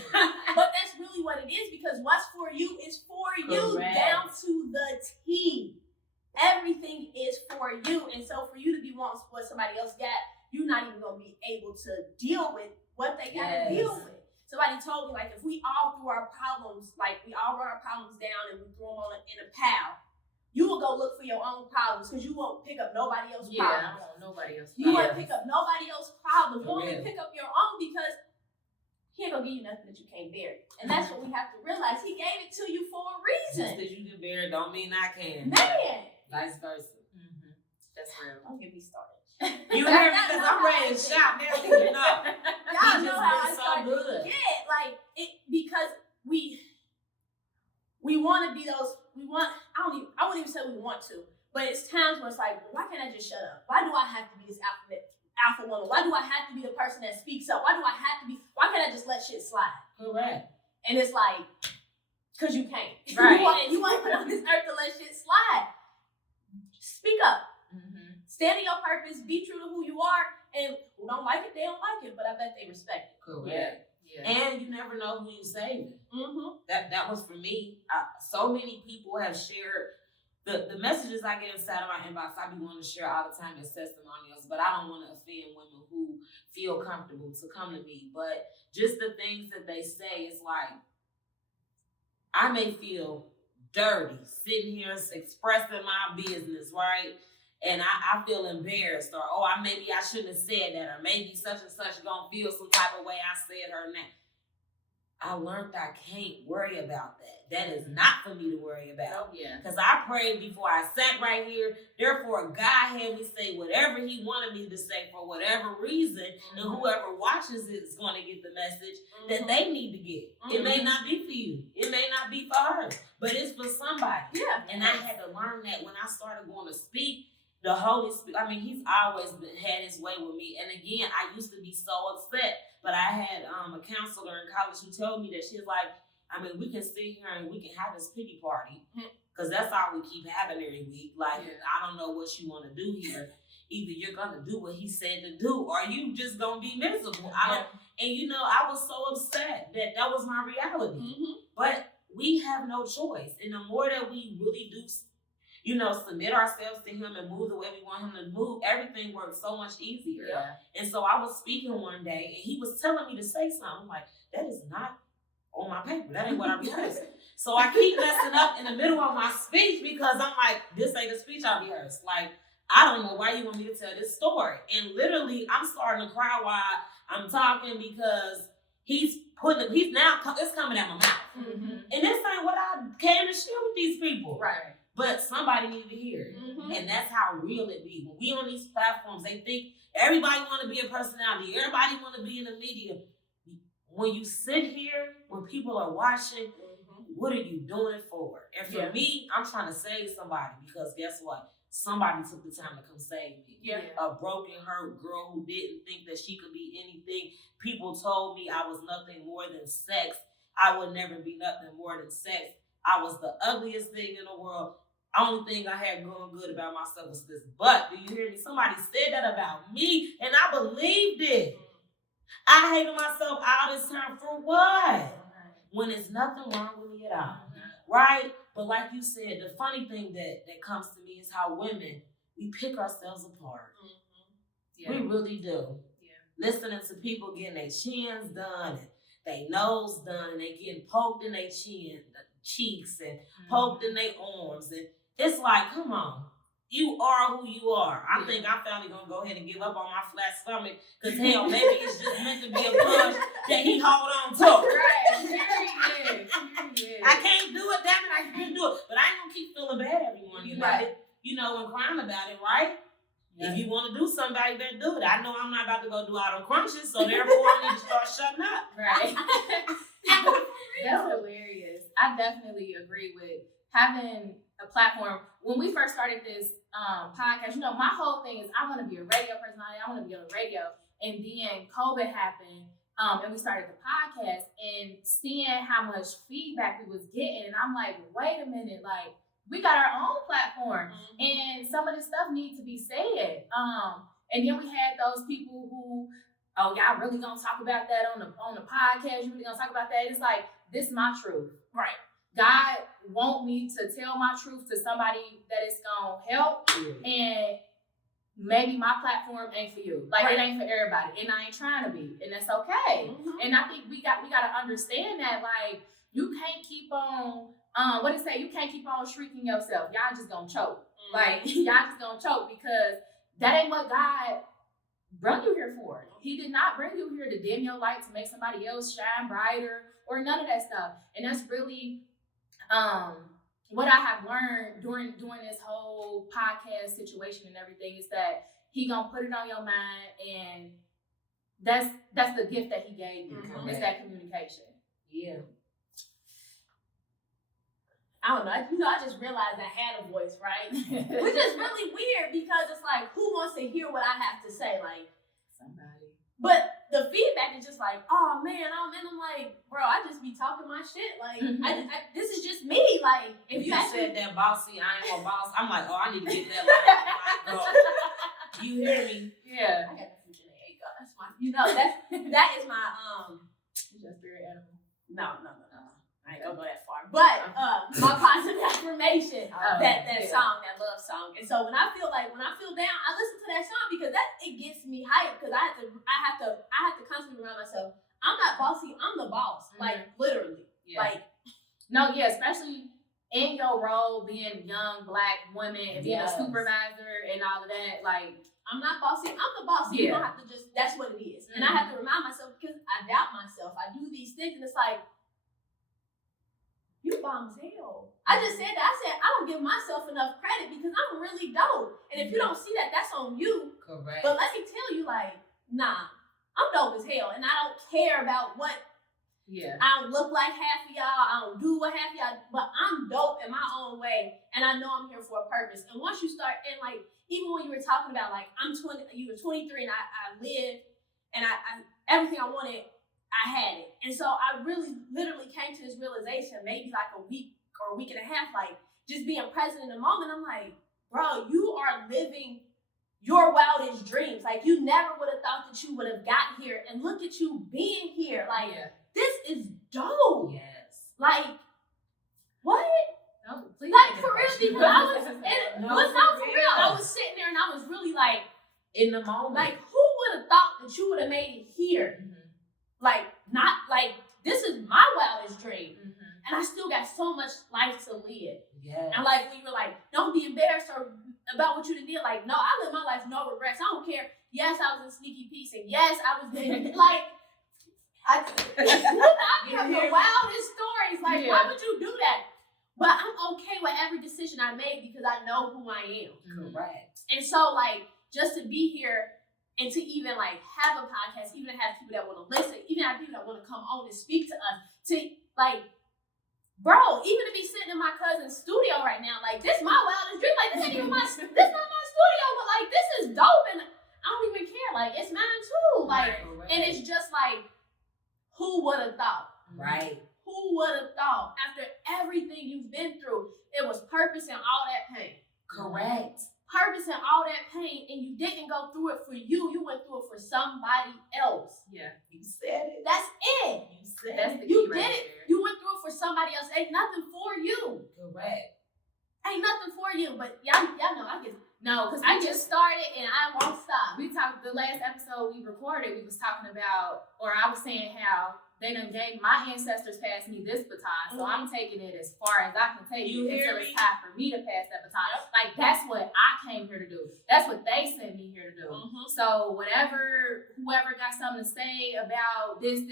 But that's really what it is, because what's for you is for you. Correct. Down to the T. Everything is for you. And so for you to be wanting what somebody else got, you're not even going to be able to deal with what they got to deal with. Somebody told me, like, if we all threw our problems, like, we all wrote our problems down and we threw them in a pile, you will go look for your own problems, because you won't pick up nobody else's problems. I don't want nobody else. You won't pick up nobody else's problems. You For only real. pick up your own, because he ain't gonna give you nothing that you can't bear. And that's what we have to realize. He gave it to you for a Just reason. that you can bear it don't mean I can. Man. Vice versa. That's real. Don't get me started. You hear me? Because I'm ready to shout now. You know. Y'all He know just how I been so started. good. Yeah, like it, because we want to be those. I wouldn't even say we want to, but it's times where it's like, why can't I just shut up? Why do I have to be this alpha woman? Why do I have to be the person that speaks up? Why can't I just let shit slide? Correct. And it's like, because you can't. Right. You want to put on this earth to let shit slide. Speak up. Stand in your purpose. Be true to who you are. And who don't like it, they don't like it. But I bet they respect it. Correct. Yeah. And you never know who you saving. That was for me. So many people have shared the messages I get inside of my inbox. I be wanting to share all the time as testimonials, but I don't want to offend women who feel comfortable to come to me. But just the things that they say, it's like, I may feel dirty sitting here expressing my business, right? And I feel embarrassed, or maybe I shouldn't have said that, or maybe such and such gonna feel some type of way I said her name. I learned I can't worry about that. That is not for me to worry about. Because I prayed before I sat right here. Therefore, God had me say whatever He wanted me to say for whatever reason, and whoever watches it is going to get the message that they need to get. It may not be for you. It may not be for her, but it's for somebody. Yeah. And I had to learn that when I started going to speak. The Holy Spirit, He's always had His way with me. And again, I used to be so upset, but I had a counselor in college who told me that she was like, we can sit here and we can have this pity party, because that's all we keep having every week. Like, I don't know what you want to do here. Either you're going to do what He said to do, or you just going to be miserable. And I was so upset that was my reality. But we have no choice. And the more that we really do, submit ourselves to him and move the way we want him to move, everything works so much easier. Yeah. And so I was speaking one day and he was telling me to say something. I'm like, that is not on my paper. That ain't what I rehearsed. So I keep messing up in the middle of my speech because I'm like, this ain't the speech I rehearsed. Like, I don't know why you want me to tell this story. And literally, I'm starting to cry while I'm talking because it's coming out my mouth. Mm-hmm. And this ain't what I came to share with these people. Right. But somebody needs to hear it. Mm-hmm. And that's how real it be. When we on these platforms, they think everybody want to be a personality. Everybody want to be in the media. When you sit here, when people are watching, what are you doing it for? And for me, I'm trying to save somebody because guess what? Somebody took the time to come save me. Yeah. A broken, hurt girl who didn't think that she could be anything. People told me I was nothing more than sex. I would never be nothing more than sex. I was the ugliest thing in the world. Only thing I had going good about myself was this butt. Do you hear me? Somebody said that about me, and I believed it. I hated myself all this time for what? When there's nothing wrong with me at all, right? But like you said, the funny thing that comes to me is how women, we pick ourselves apart. Yeah. We really do. Yeah. Listening to people getting their chins done and their nose done and they getting poked in their cheeks and poked in their arms. And it's like, come on. You are who you are. I think I'm finally going to go ahead and give up on my flat stomach because, hell, maybe it's just meant to be a punch that he hold on to. Right. Period. I can't do it, damn it, I can't do it. But I ain't going to keep feeling bad every morning about it, and crying about it, right? Yeah. If you want to do something, you better do it. I know I'm not about to go do all them crunches, so therefore I need to start shutting up. Right. That's hilarious. I definitely agree with having a platform. When we first started this podcast, my whole thing is I want to be a radio personality. I want to be on the radio. And then COVID happened, and we started the podcast and seeing how much feedback we was getting. And I'm like, wait a minute, like we got our own platform, and some of this stuff needs to be said. And then we had those people who, oh, y'all really gonna talk about that on the podcast? You really gonna talk about that? It's like, this is my truth, right? God want me to tell my truth to somebody that it's gonna help, and maybe my platform ain't for you. Like it ain't for everybody, and I ain't trying to be, and that's okay. And I think we got to understand that, like, you can't keep on you can't keep on shrieking yourself. Y'all just gonna choke. Like y'all just gonna choke because that ain't what God brought you here for. He did not bring you here to dim your light to make somebody else shine brighter or none of that stuff. And that's really what I have learned during this whole podcast situation and everything is that he gonna put it on your mind, and that's the gift that he gave you. It's that communication. Yeah. I don't know. I just realized I had a voice, right? Which is really weird because it's like, who wants to hear what I have to say? Like, somebody. But the feedback is just like, oh man, and I'm like, bro, I just be talking my shit. Like, this is just me. Like, if you said that bossy, I ain't a boss. I'm like, oh, I need to get that line. You hear me? Yeah. I got that from Janae. That's my. That is my It's your spirit animal. No. I ain't gonna go that far. But my positive affirmation, that song, that love song. And so when I feel down, I listen to that song because it gets me hyped because I have to constantly remind myself, I'm not bossy, I'm the boss. Like literally. Yeah. Like especially in your role being young Black woman and being a supervisor and all of that, like I'm not bossy, I'm the boss. You don't have to that's what it is. And I have to remind myself because I doubt myself. I do these things and it's like, you bomb as hell. I just said that. I said, I don't give myself enough credit because I'm really dope. And if you don't see that, that's on you. Correct. But let me tell you, like, nah, I'm dope as hell. And I don't care about what. Yeah. I don't look like half of y'all. I don't do what half of y'all. But I'm dope in my own way. And I know I'm here for a purpose. And once you start, and like, even when you were talking about, like, you were 23 and I lived, and I everything I wanted, I had it. And so I really literally came to this realization maybe like a week or a week and a half, like just being present in the moment. I'm like, bro, you are living your wildest dreams. Like you never would have thought that you would have got here. And look at you being here. Like this is dope. Yes. Like Like, for real, because I was, for real, I was sitting there and I was really like, in the moment. Like, who would have thought that you would have made it here? Mm-hmm. Like, not like, this is my wildest dream. Mm-hmm. And I still got so much life to live. Yes. And like, when you were like, don't be embarrassed about what you did. Like, no, I live my life, no regrets. I don't care. Yes, I was in Sneaky Pete's, and yes, I was in, like, I have the wildest stories. Like, why would you do that? But I'm okay with every decision I made because I know who I am. Correct. And so, like, just to be here and to even, like, have a podcast, even to have people that want to listen, even have people that want to come on and speak to us, to, like, bro, even to be sitting in my cousin's studio right now, like, this my wildest dream. Like, this ain't even this not my studio, but, like, this is dope, and I don't even care. Like, it's mine, too. Like, and it's just, like, who would have thought? Right. Who would have thought? After everything you've been through, it was purpose and all that pain. Correct. Purpose and all that pain, and you didn't go through it for you. You went through it for somebody else. Yeah, you said it. That's it. You said that's it. The you key did it. There. You went through it for somebody else. Ain't nothing for you. Correct. Ain't nothing for you. But y'all know I get. No, because I just started and I won't stop. We talked the last episode we recorded. We was talking about, or I was saying how they done gave my ancestors passed me this baton, so I'm taking it as far as I can take it until it's time for me to pass that baton. Yep. Like, that's what I came here to do. That's what they sent me here to do. Mm-hmm. So whoever got something to say about this,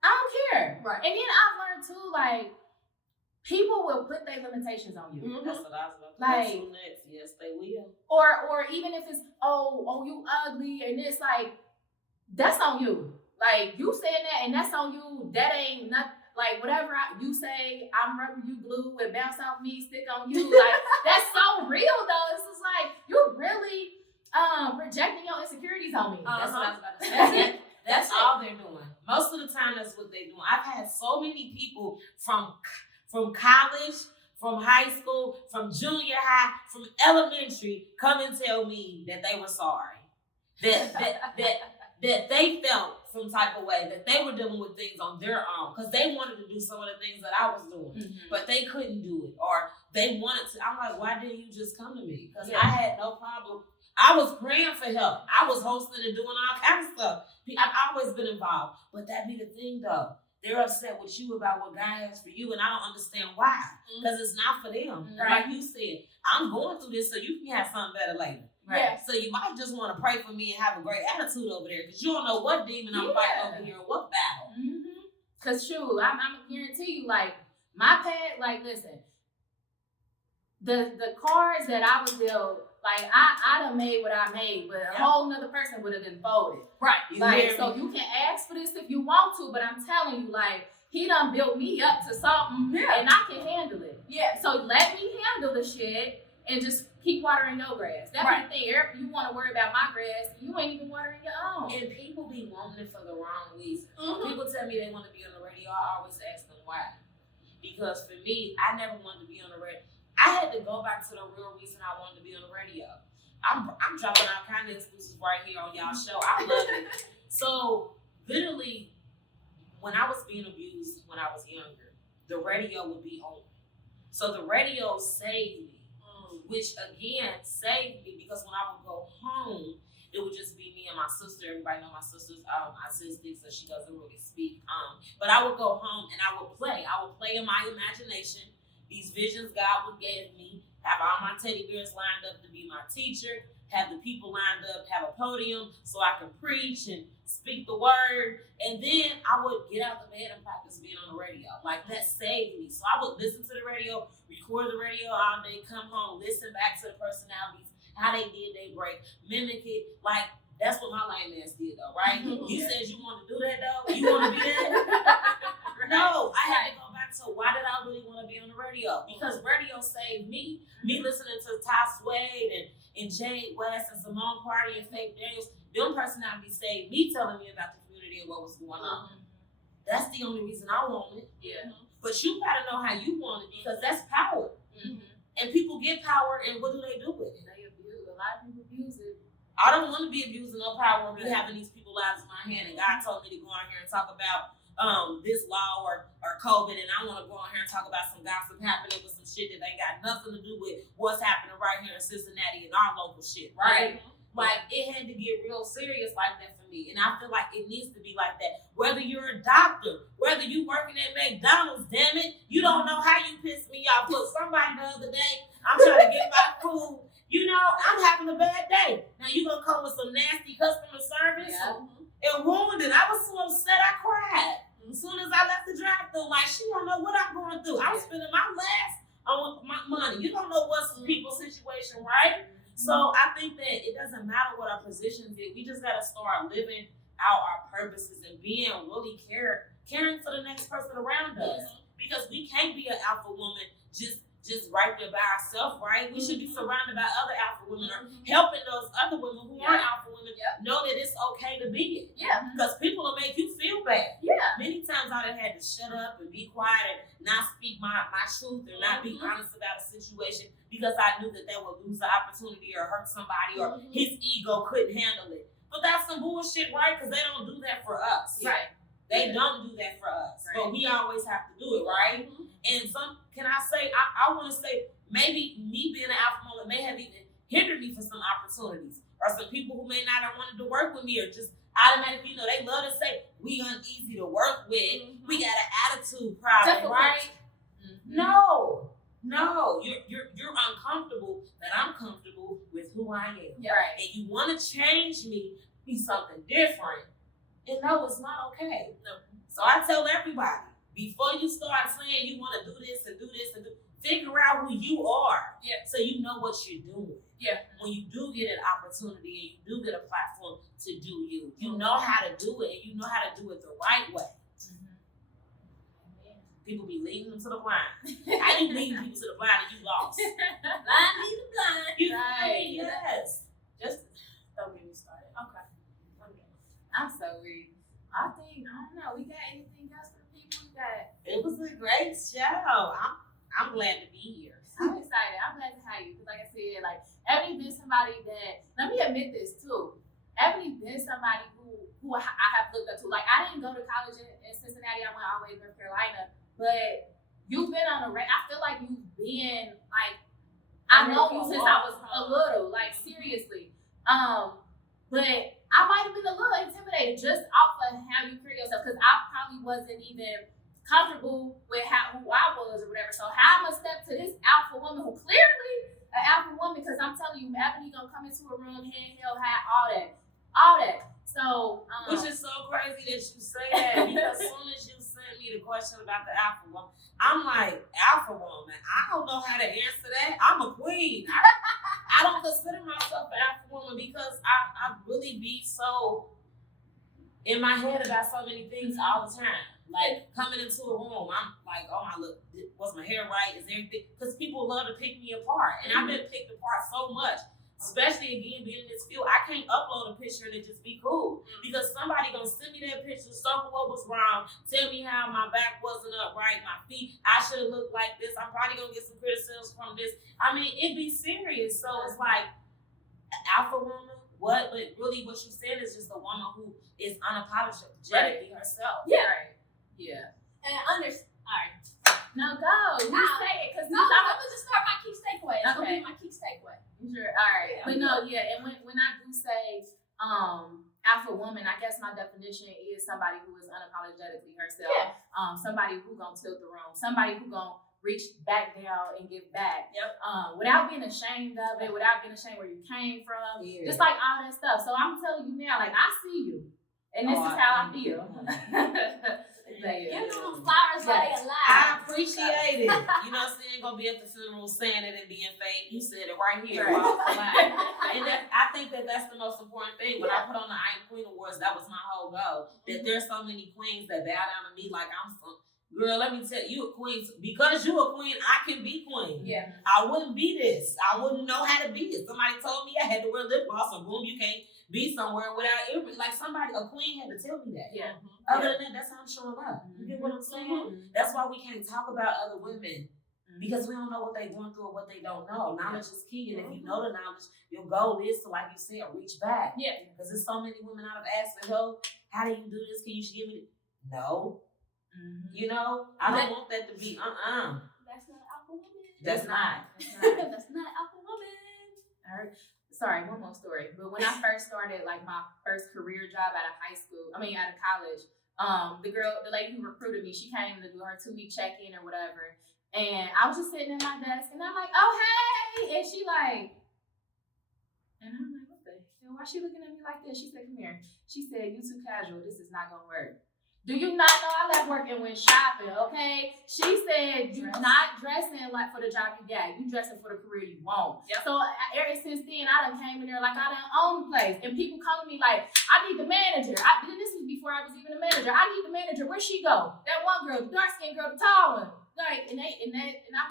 I don't care. Right. And then I've learned too, like, people will put their limitations on you. Mm-hmm. That's what I was about to like, do next. Yes, they will. Or even if it's you ugly, and it's like, that's on you. Like, you saying that, and that's on you. That ain't not like whatever you say. I'm rubber, you glue, and bounce off me, stick on you. Like, that's so real though. It's just like, you're really projecting your insecurities on me. That's what I was about to say. That's all they're doing. Most of the time, that's what they're doing. I've had so many people from college, from high school, from junior high, from elementary, come and tell me that they were sorry, that they felt some type of way, that they were dealing with things on their own because they wanted to do some of the things that I was doing, but they couldn't do it, or they wanted to. I'm like, why didn't you just come to me? Because I had no problem. I was praying for help. I was hosting and doing all kinds of stuff. I've always been involved, but that be the thing though. They're upset with you about what God has for you, and I don't understand why. Because it's not for them. Right. Like you said, I'm going through this so you can have something better later. Right. Yeah. So you might just want to pray for me and have a great attitude over there, because you don't know what demon I'm fighting over here or what battle. Because shoot, I'm guarantee you, like, my past, like, listen, the cards that I was dealt, like, I done made what I made, but a whole nother person would have been folded. Right. Like, so you can ask for this if you want to, but I'm telling you, like, he done built me up to something, and I can handle it. Yeah. So let me handle the shit and just keep watering your grass. That's the thing. You want to worry about my grass, you ain't even watering your own. And people be wanting it for the wrong reason. People tell me they want to be on the radio. I always ask them why. Because for me, I never wanted to be on the radio. I had to go back to the real reason I wanted to be on the radio. I'm dropping out kind of exclusives right here on y'all's show. I love it. So literally, when I was being abused when I was younger, the radio would be on. So the radio saved me, which again saved me because when I would go home, it would just be me and my sister. Everybody know my sister's autistic, so she doesn't really speak. But I would go home and I would play. I would play in my imagination. These visions God would give me, have all my teddy bears lined up to be my teacher, have the people lined up, have a podium so I can preach and speak the word. And then I would get out the bed and practice being on the radio. Like, that saved me. So I would listen to the radio, record the radio all day, come home, listen back to the personalities, how they did their break, mimic it. Like, that's what my lame ass did though, right? You said you want to do that though? You want to be that? No, I had to go back to why did I really want to be on the radio? Because radio saved me. Me listening to Ty Suede and Jade West and Simone Party and Faith Daniels, them personalities saved me, telling me about the community and what was going on. That's the only reason I want it. Yeah. But you gotta know how you want it, because that's power. And people get power, and what do they do with it? They abuse. A lot of people abuse it. I don't want to be abusing no power and be having these people's lives in my hand. And God told me to go on here and talk about this law or COVID, and I want to go on here and talk about some gossip happening with some shit that ain't got nothing to do with what's happening right here in Cincinnati and our local shit, right? Like, it had to get real serious like that for me. And I feel like it needs to be like that. Whether you're a doctor, whether you working at McDonald's, damn it, you don't know how you piss me off. Look, somebody the other day, I'm trying to get my food. You know, I'm having a bad day. Now you gonna come with some nasty customer service? It ruined it. I was so upset I cried. As soon as I left the drive-thru, like, she don't know what I'm going through. I'm spending my last on my money. You don't know what's people's situation, right? So I think that it doesn't matter what our positions is. We just gotta start living out our purposes and being really caring for the next person around us. Because we can't be an alpha woman just right there by ourselves, right? We should be surrounded by other alpha women or helping those other women who aren't alpha women know that it's okay to be it. Because people will make you feel bad. Many times I done had to shut up and be quiet and not speak my truth or not be honest about a situation because I knew that they would lose the opportunity or hurt somebody or his ego couldn't handle it. But that's some bullshit, right? Because they don't do that for us. They don't do that for us. But we always have to do it, right? And I want to say, maybe me being an alpha woman may have even hindered me from some opportunities. Or some people who may not have wanted to work with me or just automatically, they love to say, we uneasy to work with. We got an attitude problem, right? No, you're uncomfortable that I'm comfortable with who I am. And you want to change me, be something different. And no, it's not okay. So I tell everybody, before you start saying you want to do this and do this and figure out who you are. So you know what you're doing. When you do get an opportunity and you do get a platform to do you, you know how to do it and you know how to do it the right way. People be leading them to the blind. How you leading people to the blind and you lost? Blind lead the blind. You yes. Just don't get me started. Okay. I'm so weak. I don't know. We got anything else for people? It was a great show. I'm glad to be here. I'm excited. I'm glad to have you because, like I said, Ebony been somebody that. Let me admit this too. Ebony been somebody who I have looked up to. Like, I didn't go to college in Cincinnati. I went all the way to North Carolina. But you've been on I feel like you've been I know you since I was a little. Seriously. But I might have been a little intimidated just off of how you carry yourself because I probably wasn't even comfortable with who I was or whatever. So how I'm gonna step to this alpha woman who clearly an alpha woman because I'm telling you, Ebony gonna come into a room, head held high, all that. So which is so crazy that you say that because as soon as you sent me the question about the alpha woman, I'm like, alpha woman, I don't know how to answer that. I'm a queen. I don't consider myself an alpha woman because I really be so in my head about so many things all the time. Like, coming into a room, I'm like, oh my, look, was my hair right? Is everything? Because people love to pick me apart. And I've been picked apart so much. Especially, again, being in this field, I can't upload a picture and it just be cool. Because somebody gonna send me that picture, circle what was wrong, tell me how my back wasn't up right, my feet, I should have looked like this. I'm probably gonna get some criticism from this. I mean, it be serious. So it's like, alpha woman, what? But really what you said is just a woman who is unapologetically herself. And all right. No, go. You say it. I'm going to just start my key takeaway. That's going to be my key takeaway. Sure. All right. But no, and when I do say alpha woman, I guess my definition is somebody who is unapologetically herself. Somebody who gonna tilt the room. Somebody who gonna reach back down and give back. Without being ashamed of it, without being ashamed where you came from. Just like all that stuff. So I'm telling you now, I see you. And this is how I feel. Give them flowers while they alive. I appreciate it. You know, so you ain't gonna be at the funeral saying it and being fake. You said it right here. And I think that's the most important thing. When I put on the I Am Queen Awards, that was my whole goal. That there's so many queens that bow down to me like I'm some girl. Let me tell you, a queen. Because you a queen, I can be queen. I wouldn't be this. I wouldn't know how to be this. Somebody told me I had to wear lip gloss, and boom, you can't be somewhere without it. Like a queen had to tell me that. Other than that, that's how I'm showing up. You get what I'm saying? That's why we can't talk about other women. Because we don't know what they're going through or what they don't know. Knowledge is key. And if you know the knowledge, your goal is to, like you said, reach back. Because there's so many women out of asked for help. How do you do this? Can you give me? No. Mm-hmm. You know, I don't want that to be That's not an alpha woman. That's not. That's not an alpha woman. All right. Sorry, one more story. But when I first started, like my first career job out of college, the lady who recruited me, she came to do her 2-week check-in or whatever. And I was just sitting at my desk and I'm like, oh, hey. And she like, and I'm like, what the hell? Why is she looking at me like this? She said, come here. She said, you too casual. This is not going to work. Do you not know I left work and went shopping, okay? She said, you're not dressing like for the job you got. You dressing for the career you want. Yep. So ever since then, I done came in there like I done own the place. And people come to me like, I need the manager. This was before I was even a manager. I need the manager. Where'd she go? That one girl, the dark-skinned girl, the tall one. Like, and I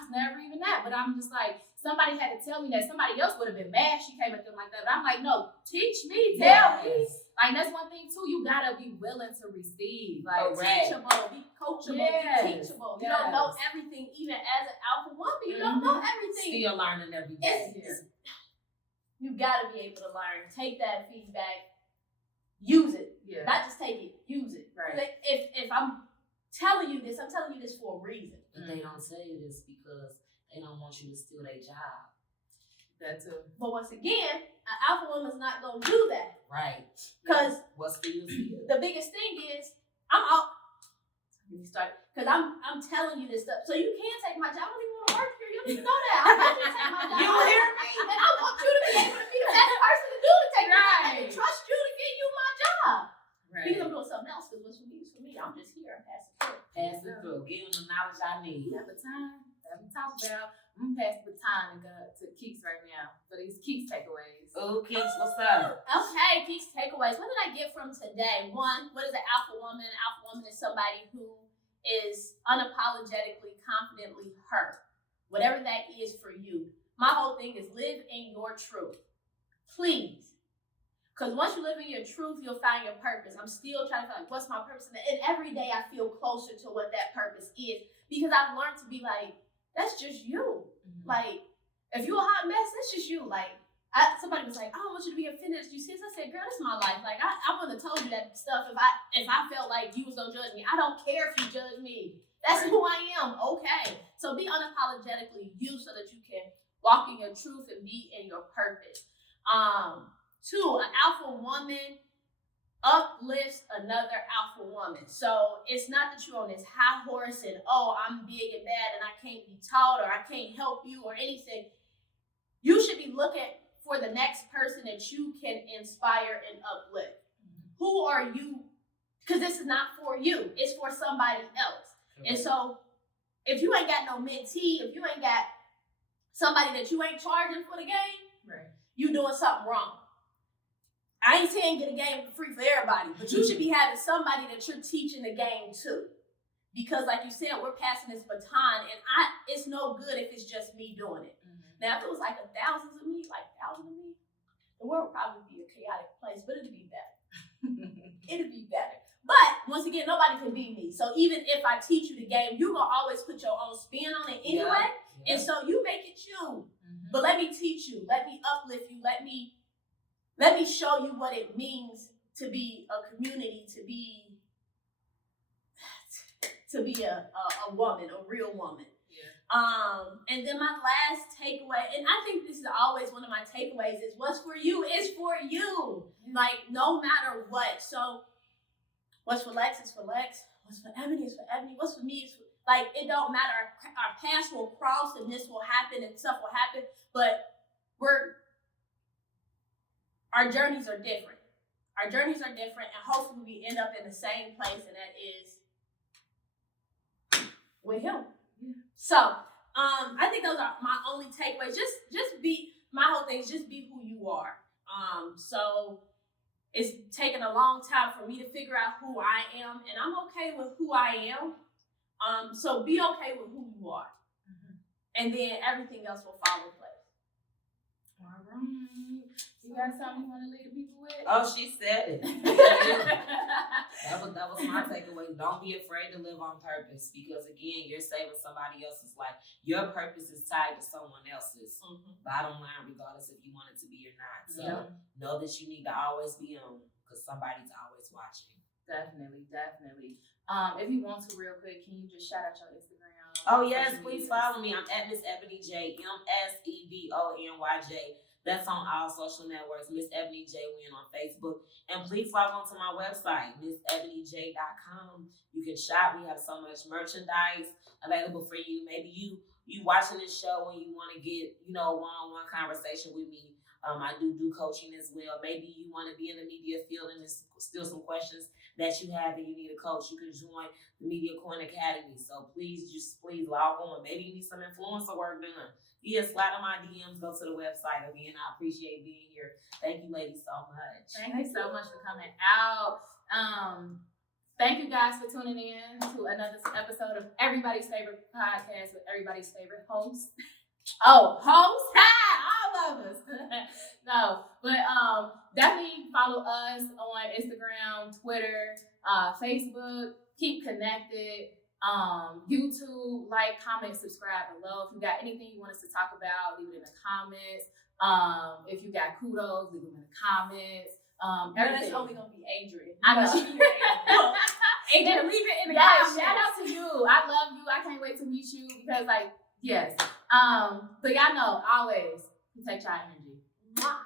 was never even that. But I'm just like, somebody had to tell me that. Somebody else would have been mad she came at them like that. But I'm like, no, teach me, tell me. Like, that's one thing, too. You got to be willing to receive. Like, teachable, be coachable, be teachable. You don't know everything, even as an alpha woman. You don't know everything. Still learning every day. You got to be able to learn. Take that feedback. Use it. Yeah. Not just take it. Use it. Right. If I'm telling you this, I'm telling you this for a reason. But they don't tell you this because they don't want you to steal their job. That too. But once again, an alpha woman's not going to do that. Right. Because what's for you? The biggest thing is, I'm out. Because I'm telling you this stuff. So you can't take my job. I don't even want to work here. You don't even know that. I want you to take my job. You hear me? And I want you to be able to be the best person to do to take my job. I trust you to give you my job. Right. Because I'm doing something else. Because what's for me is for me. I'm just here. I'm passing through. Passing through. Give them the knowledge I need. That baton that we talk about. I'm gonna pass the baton to Keeks right now for these Keeks takeaways. Oh, Keeks, what's up? Okay, Keeks takeaways. What did I get from today? One, what is an alpha woman? An alpha woman is somebody who is unapologetically, confidently her. Whatever that is for you. My whole thing is live in your truth. Please. Because once you live in your truth, you'll find your purpose. I'm still trying to find what's my purpose. And every day I feel closer to what that purpose is. Because I've learned to be like, that's just you. Mm-hmm. Like, if you're a hot mess, that's just you. Like, somebody was like, I don't want you to be offended that you see this. I said, girl, this is my life. Like, I wouldn't have told you that stuff if I felt like you was gonna judge me. I don't care if you judge me. That's who I am. Okay. So be unapologetically you so that you can walk in your truth and be in your purpose. 2, an alpha woman uplifts another alpha woman. So it's not that you're on this high horse and, oh, I'm big and bad and I can't be taught or I can't help you or anything. You should be looking for the next person that you can inspire and uplift. Mm-hmm. Who are you? Because this is not for you. It's for somebody else. Okay. And so if you ain't got no mentee, if you ain't got somebody that you ain't charging for the game, you doing something wrong. I ain't saying get a game for free for everybody, but you should be having somebody that you're teaching the game to. Because like you said, we're passing this baton and it's no good if it's just me doing it. Mm-hmm. Now, if it was like thousands of me, the world would probably be a chaotic place, but it'd be better. It'd be better. But once again, nobody can be me. So even if I teach you the game, you're going to always put your own spin on it anyway. Yeah. And so you make it you. Mm-hmm. But let me teach you. Let me uplift you. Let me show you what it means to be a community, to be a woman, a real woman. Yeah. And then my last takeaway, and I think this is always one of my takeaways, is what's for you is for you. Yeah. Like, no matter what. So what's for Lex is for Lex. What's for Ebony is for Ebony. What's for me is for, like, it don't matter. Our paths will cross and this will happen and stuff will happen, but our journeys are different. And hopefully we end up in the same place, and that is with him. Yeah. So, I think those are my only takeaways. My whole thing is just be who you are. So it's taken a long time for me to figure out who I am, and I'm okay with who I am. So be okay with who you are. Mm-hmm. And then everything else will fall in place. All right. You got something you want to leave the people with? Oh, she said it. That was my takeaway. Don't be afraid to live on purpose, because again, you're saving somebody else's life. Your purpose is tied to someone else's. Mm-hmm. Bottom line, regardless if you want it to be or not. So know that you need to always be on, because somebody's always watching. Definitely. If you want to, real quick, can you just shout out your Instagram? Oh yes, please follow me. I'm at Miss Ebony J, MSEBONYJ. That's on all social networks. Miss Ebony J Win on Facebook, and please log on to my website, MissEbonyJ.com. You can shop. We have so much merchandise available for you. Maybe you watching this show and you want to get a one-on-one conversation with me. I do coaching as well. Maybe you want to be in the media field and there's still some questions that you have and you need a coach. You can join the Media Coin Academy. So please log on. Maybe you need some influencer work done. Yeah, slide on my DMs, go to the website. Again, I appreciate being here. Thank you, ladies, so much. Thank you so much for coming out. Thank you guys for tuning in to another episode of everybody's favorite podcast with everybody's favorite host. Host? All of us. No, but definitely follow us on Instagram, Twitter, Facebook. Keep connected. YouTube, like, comment, subscribe below. If you got anything you want us to talk about, leave it in the comments. If you got kudos, leave them in the comments. That's only gonna be Adrian. I know. Adrian, leave it in the Yes, comments. shout out to you. I love you. I can't wait to meet you because, yes. But y'all know, always protect your energy. Mwah.